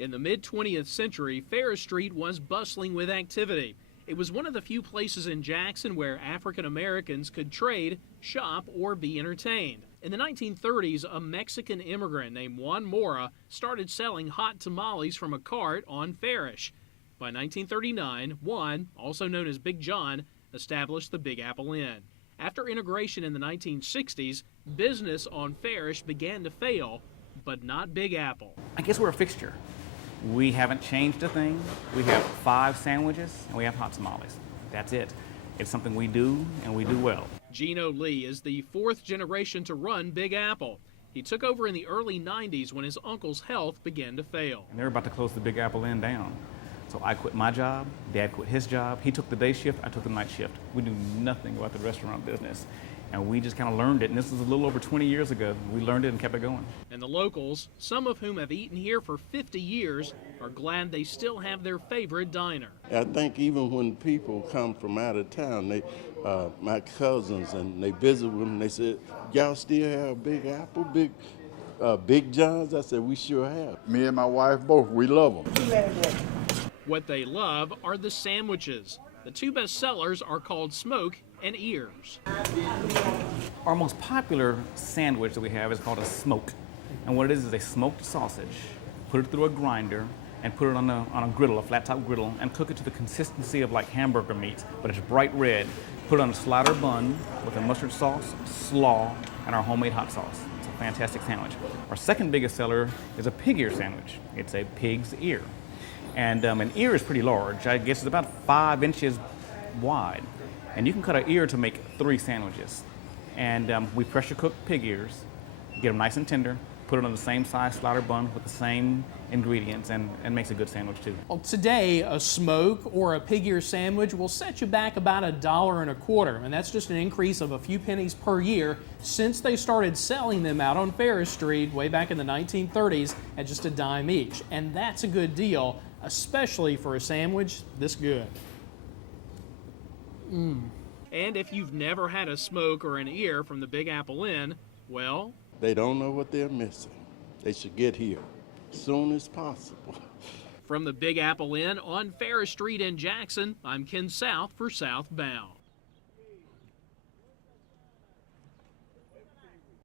In the mid-20th century, Ferris Street was bustling with activity. It was one of the few places in Jackson where African Americans could trade, shop, or be entertained. In the 1930s, a Mexican immigrant named Juan Mora started selling hot tamales from a cart on Farish. By 1939, Juan, also known as Big John, established the Big Apple Inn. After integration in the 1960s, business on Farish began to fail, but not Big Apple. I guess we're a fixture. We haven't changed a thing. We have 5 sandwiches and we have hot tamales. That's it. It's something we do and we do well. Gino Lee is the 4th generation to run Big Apple. He took over in the early 90s when his uncle's health began to fail. And they're about to close the Big Apple Inn down. So I quit my job, Dad quit his job, he took the day shift, I took the night shift. We knew nothing about the restaurant business. And we just kind of learned it, and this was a little over 20 years ago. We learned it and kept it going. And the locals, some of whom have eaten here for 50 years, are glad they still have their favorite diner. I think even when people come from out of town, my cousins, and they visit with them, they said, y'all still have Big Apple, Big John's? I said, we sure have. Me and my wife both, we love them. What they love are the sandwiches. The 2 best sellers are called Smoke and Ears. Our most popular sandwich that we have is called a smoke. And what it is a smoked sausage, put it through a grinder, and put it on a griddle, a flat top griddle, and cook it to the consistency of like hamburger meat, but it's bright red. Put it on a slider bun with a mustard sauce, slaw, and our homemade hot sauce. It's a fantastic sandwich. Our second biggest seller is a pig ear sandwich. It's a pig's ear. And an ear is pretty large. I guess it's about 5 inches wide. And you can cut an ear to make 3 sandwiches. And we pressure cook pig ears, get them nice and tender, put it on the same size slider bun with the same ingredients, and makes a good sandwich too. Well, today, a smoke or a pig ear sandwich will set you back about $1.25, and that's just an increase of a few pennies per year since they started selling them out on Ferris Street way back in the 1930s at just a dime each. And that's a good deal, especially for a sandwich this good. And if you've never had a smoke or an ear from the Big Apple Inn, well, They don't know what they're missing. They should get here as soon as possible. from the Big Apple Inn on Ferris Street in Jackson, I'm Ken South for Southbound.